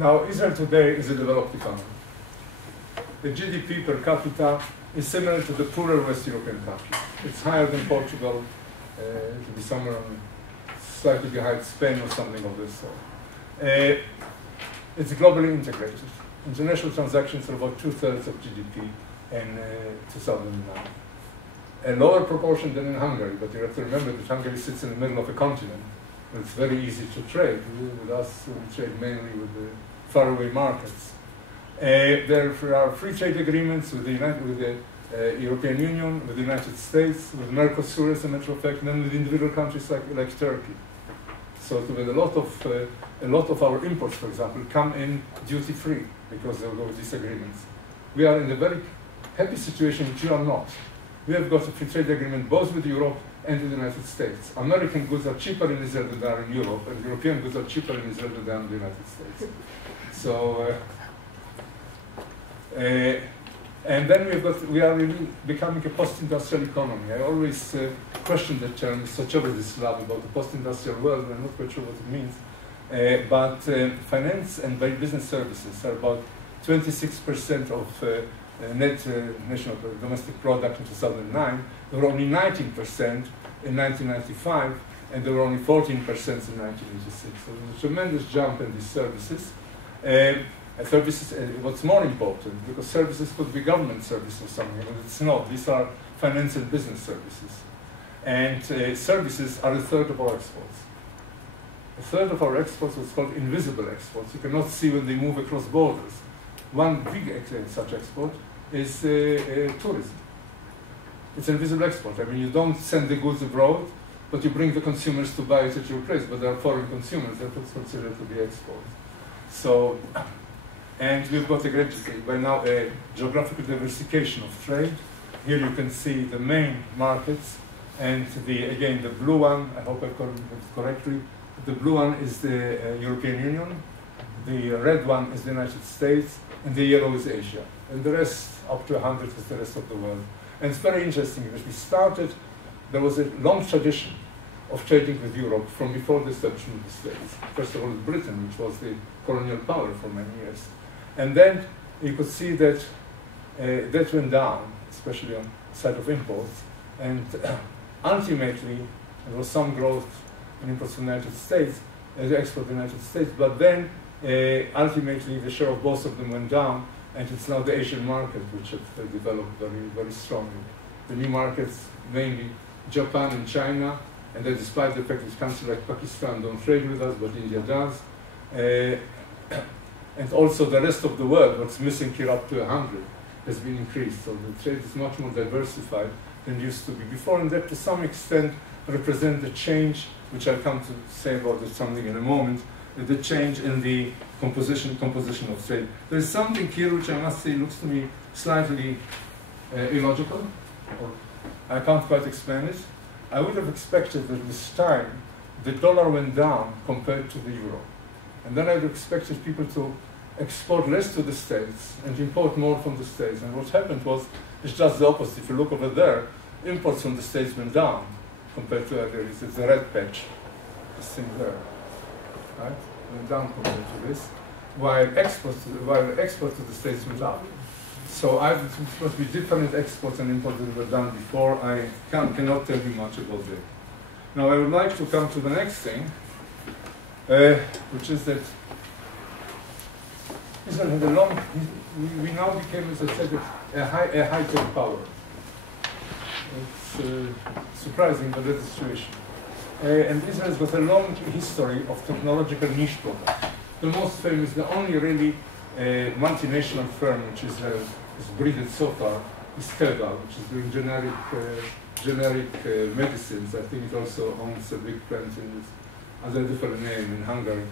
Now, Israel today is a developed economy. The GDP per capita is similar to the poorer West European countries. It's higher than Portugal, it will be somewhere slightly behind Spain or something of this sort. It's globally integrated. International transactions are about 2/3 of GDP in 2009. A lower proportion than in Hungary, but you have to remember that Hungary sits in the middle of a continent. It's very easy to trade. With us, we trade mainly with the faraway markets. There are free trade agreements with the European Union, with the United States, with Mercosur as a matter of fact, and then with individual countries like Turkey. So with a lot of our imports, for example, come in duty-free because of these agreements. We are in a very happy situation which you are not. We have got a free trade agreement both with Europe and with the United States. American goods are cheaper in Israel than they are in Europe, and European goods are cheaper in Israel than they are in the United States. So, and then we are really becoming a post-industrial economy. I always question the term sociologist love about the post-industrial world, and I'm not quite sure what it means. But finance and business services are about 26% of net national domestic product in 2009. There were only 19% in 1995, and there were only 14% in 1986. So there's a tremendous jump in these services. Services, what's more important, because services could be government services or something, but it's not. These are finance and business services. And services are 1/3 of our exports. 1/3 of our exports was called invisible exports. You cannot see when they move across borders. One big such export is tourism. It's an invisible export. I mean, you don't send the goods abroad, but you bring the consumers to buy it at your place, but they are foreign consumers. That's considered to be export. So, and we've got a great, by now, a geographical diversification of trade. Here you can see the main markets, and again, the blue one, I hope I got it correctly, the blue one is the European Union, the red one is the United States, and the yellow is Asia. And the rest, up to 100, is the rest of the world. And it's very interesting, because we started, there was a long tradition of trading with Europe from before the establishment of the States. First of all, Britain, which was the colonial power for many years. And then you could see that that went down, especially on the side of imports. And ultimately, there was some growth in imports from the United States, the export to the United States, but then ultimately the share of both of them went down, and it's now the Asian market which have developed very, very strongly. The new markets, mainly Japan and China, and then despite the fact that countries like Pakistan don't trade with us, but India does. And also the rest of the world, what's missing here up to 100, has been increased. So the trade is much more diversified than it used to be before, and that to some extent represent the change, which I'll come to say about this something in a moment, the change in the composition of trade. There's something here which I must say looks to me slightly illogical, or I can't quite explain it. I would have expected that this time the dollar went down compared to the euro. And then I would have expected people to export less to the States and import more from the States. And what happened was, it's just the opposite. If you look over there, imports from the States went down compared to earlier. It's the red patch, this thing there, right? Went down compared to this, while exports to the States went up. So it must be different exports and imports that were done before. I cannot tell you much about that. Now I would like to come to the next thing, which is that Israel had a long, we now became, as I said, a high-tech power. It's surprising, but that's the situation. And Israel has got a long history of technological niche products. The most famous, the only really multinational firm which Israel has breeded so far is Teva, which is doing generic medicines. I think it also owns a big plant under a different name in Hungary.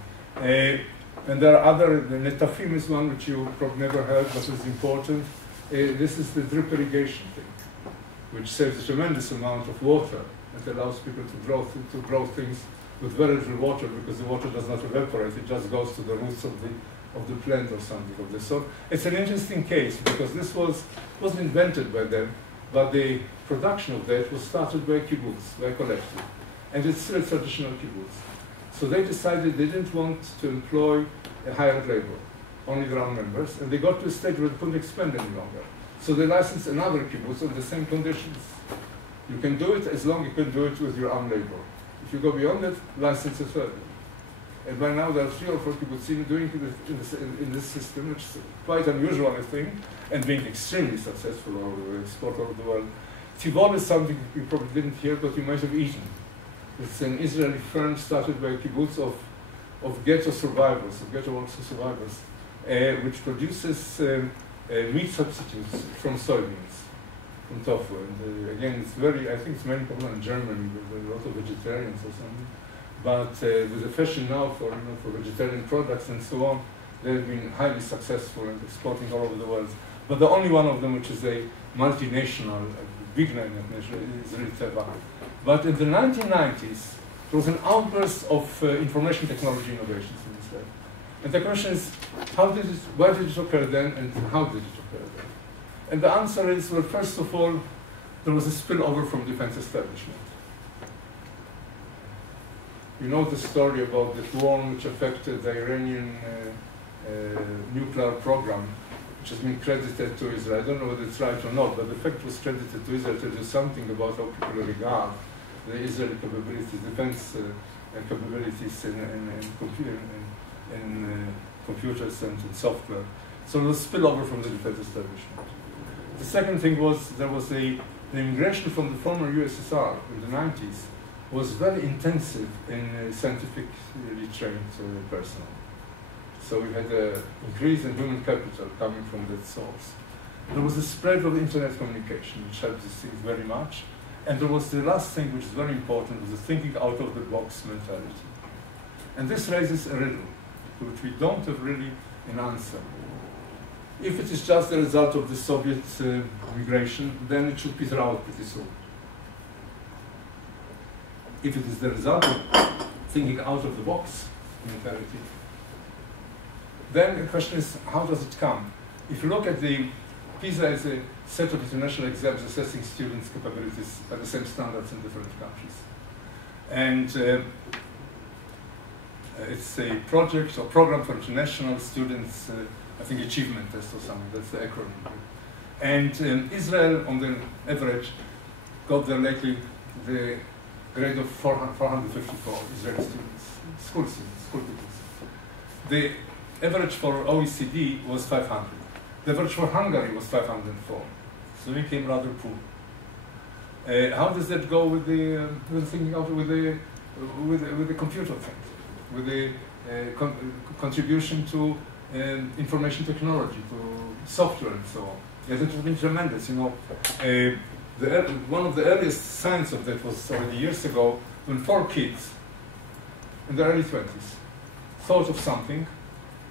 And there are other, the Netafim is one which you probably never heard, but is important. This is the drip irrigation thing, which saves a tremendous amount of water. It allows people to grow things with very little water, because the water does not evaporate. It just goes to the roots of the plant or something of this sort. It's an interesting case, because this wasn't invented by them, but the production of that was started by a kibbutz, by a collective. And it's still a traditional kibbutz. So they decided they didn't want to employ a hired labor, only their own members, and they got to a stage where they couldn't expand any longer. So they licensed another kibbutz on the same conditions. You can do it as long as you can do it with your own labor. If you go beyond that, license it further. And by now there are 3 or 4 kibbutzim doing it in this system, which is quite unusual, I think, and being extremely successful all over the export all over the world. Tivol is something you probably didn't hear, but you might have eaten. It's an Israeli firm started by a kibbutz of ghetto survivors, of ghetto workers survivors, which produces meat substitutes from soybeans, from tofu. And again, it's very, I think it's mainly popular in Germany, with a lot of vegetarians or something. But with the fashion now for, for vegetarian products and so on, they've been highly successful in exporting all over the world. But the only one of them, which is a multinational, a big name is really Teva. But in the 1990s, there was an outburst of information technology innovations in Israel. And the question is, why did it occur then, and how did it occur then? And the answer is, well, first of all, there was a spillover from defense establishment. You know the story about the worm which affected the Iranian nuclear program, which has been credited to Israel. I don't know whether it's right or not, but the fact was credited to Israel tells you something about how people regard the Israeli capabilities, defense capabilities in computers and in software. So there was spillover from the defense establishment. The second thing was there was the immigration from the former USSR in the 90s was very intensive in scientifically trained personnel. So we had an increase in human capital coming from that source. There was a spread of internet communication, which helped these things very much. And there was the last thing, which is very important, was the thinking out of the box mentality. And this raises a riddle, to which we don't have really an answer. If it is just the result of the Soviet migration, then it should peter out pretty soon. If it is the result of thinking out of the box mentality, then the question is, how does it come? If you look at PISA is a set of international exams assessing students' capabilities by the same standards in different countries. And it's a project or program for international students, I think achievement test or something, that's the acronym. And Israel, on the average, got there lately the grade of 454 Israeli students, school students. The average for OECD was 500. The average for Hungary was 504. So we came rather poor. How does that go with the thinking out with the computer thing, with the contribution to information technology, to software and so on? Yes, it has been tremendous. You know, one of the earliest signs of that was already years ago when 4 kids in the early 20s thought of something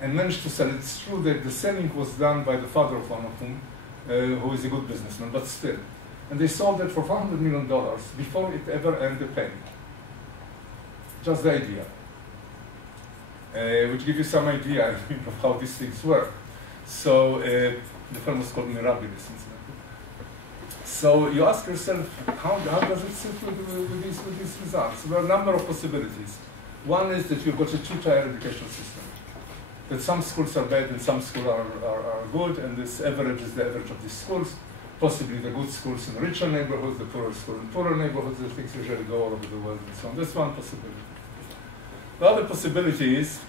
and managed to sell it. It's true that the selling was done by the father of one of them, who is a good businessman, but still. And they sold it for $400 million before it ever earned a penny. Just the idea. Which gives you some idea of how these things work. So the firm was called Mirabilis. So you ask yourself, how does it sit with these results? There are a number of possibilities. One is that you've got a 2-tier educational system. That some schools are bad and some schools are good, and this average is the average of these schools. Possibly the good schools in richer neighborhoods, the poorer schools in poorer neighborhoods, the things usually go all over the world and so on. That's one possibility. The other possibility is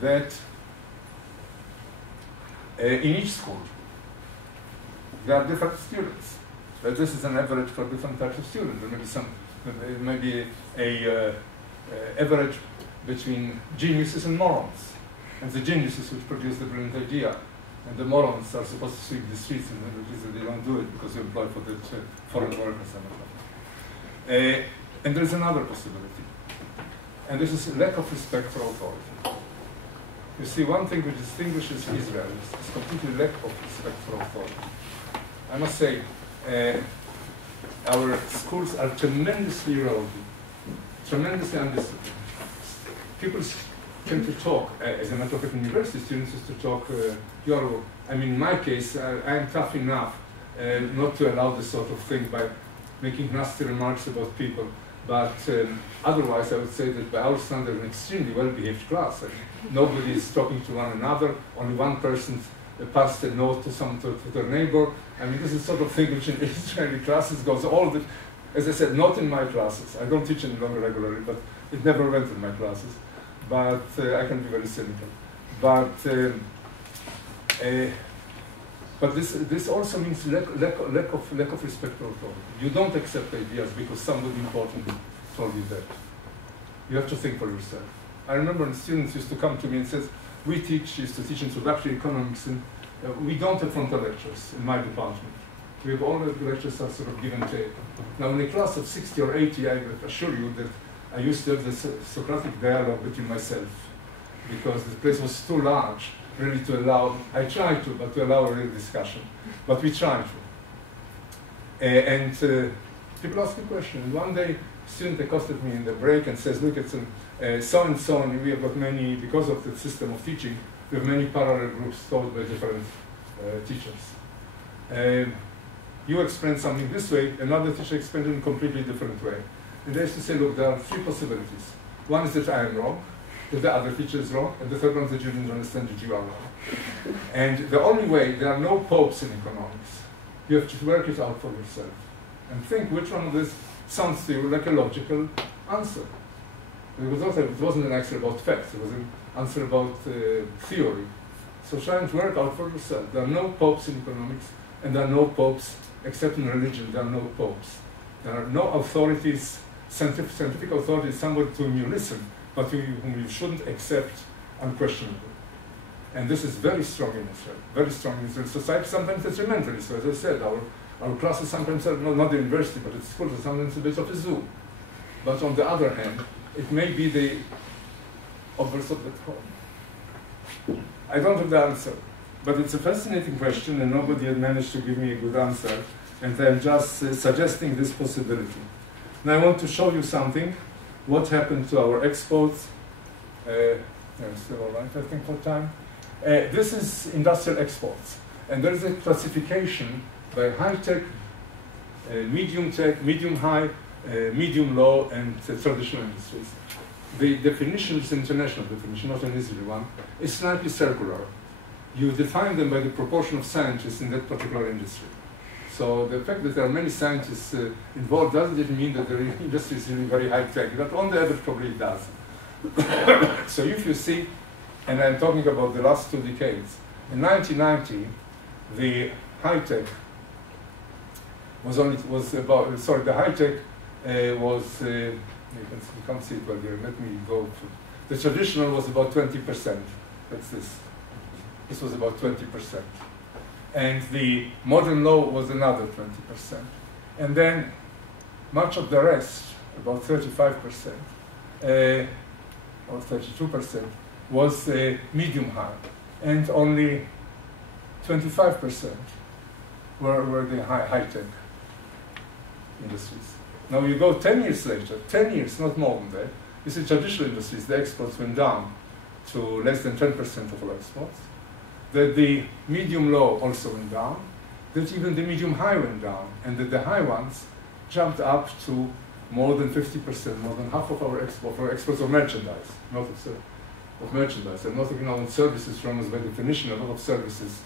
that in each school, there are different students. But this is an average for different types of students. There may be a average between geniuses and morons. And the geniuses which produce the brilliant idea, and the morons are supposed to sweep the streets, and they don't do it because they employ for the foreign workers and and there is another possibility. And this is lack of respect for authority. You see, one thing which distinguishes Israel is completely lack of respect for authority. I must say, our schools are tremendously rowdy, tremendously undisciplined. People tend to talk, as a matter of fact, university students used to talk, I mean, in my case, I am tough enough not to allow this sort of thing by making nasty remarks about people. But otherwise, I would say that by our standard, an extremely well-behaved class. I mean, nobody is talking to one another. Only one person passed a note to their neighbor. I mean, this is sort of thing which in Israeli classes goes all the, as I said, not in my classes. I don't teach any longer regularly, but it never went in my classes. But I can be very cynical. But this also means lack of respect for authority. You don't accept ideas because somebody important told you that. You have to think for yourself. I remember when students used to come to me and says, we used to teach introductory economics, and we don't have frontal lectures in my department. We have all the lectures are sort of give and take. Now in a class of 60 or 80, I assure you that I used to have this Socratic dialogue between myself, because the place was too large really to allow, I tried to, but to allow a real discussion. But we tried to. People ask a question. One day, a student accosted me in the break and says, look, it's so-and-so, and we have got many, because of the system of teaching, we have many parallel groups taught by different teachers. You explain something this way, another teacher explained it in a completely different way. And they used to say, look, there are three possibilities. One is that I am wrong, that the other teacher is wrong, and the third one is that you didn't understand that you are wrong. And the only way, there are no popes in economics. You have to work it out for yourself. And think which one of this sounds to you like a logical answer. It wasn't an answer about facts, it was an answer about theory. So try and work out for yourself. There are no popes in economics, and there are no popes, except in religion, there are no popes. There are no authorities, scientific authorities, somebody to whom you listen, but whom you shouldn't accept unquestionably. And this is very strong in Israel, very strong in Israel society. Sometimes it's elementary. So as I said, our classes sometimes are not the university, but it's school, so sometimes a bit of a zoo. But on the other hand, it may be the obverse of that coin. I don't have the answer, but it's a fascinating question, and nobody had managed to give me a good answer. And I'm just suggesting this possibility. Now I want to show you something. What happened to our exports? Still all right, I think, for time. This is industrial exports. And there is a classification by high-tech, medium-tech, medium-high, medium-low, and traditional industries. The definition is an international definition, not an Israeli one. It's slightly circular. You define them by the proportion of scientists in that particular industry. So the fact that there are many scientists involved doesn't mean that the industry is really very high-tech, but on the average probably it does. So if you see, and I'm talking about the last 2 decades, in 1990, the high-tech the high-tech was, you can't see it well here, let me go. The traditional was about 20%, that's this. This was about 20%. And the modern low was another 20%. And then much of the rest, about 35%, or 32%, was medium high. And only 25% were the high-tech industries. Now you go 10 years later, 10 years, not more than that, you see traditional industries, the exports went down to less than 10% of all exports. That the medium-low also went down, that even the medium-high went down, and that the high ones jumped up to more than 50%, more than half of our exports of merchandise, not of merchandise. I'm not talking now on services from us by definition. A lot of services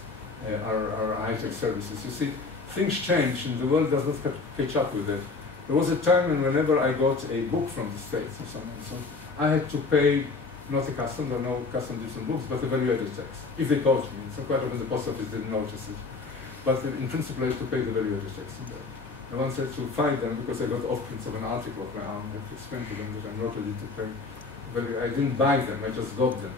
are high-tech services. You see, things change, and the world does not catch up with it. There was a time when whenever I got a book from the States or something, so I had to pay not a custom, there are no custom duties on books, but a value-added tax, if they caught me. So quite often the post office didn't notice it. But in principle, I had to pay the value-added tax. I once had to fight them because I got off-prints of an article of my own. I had to explain to them that I'm not ready to pay value. I didn't buy them, I just got them.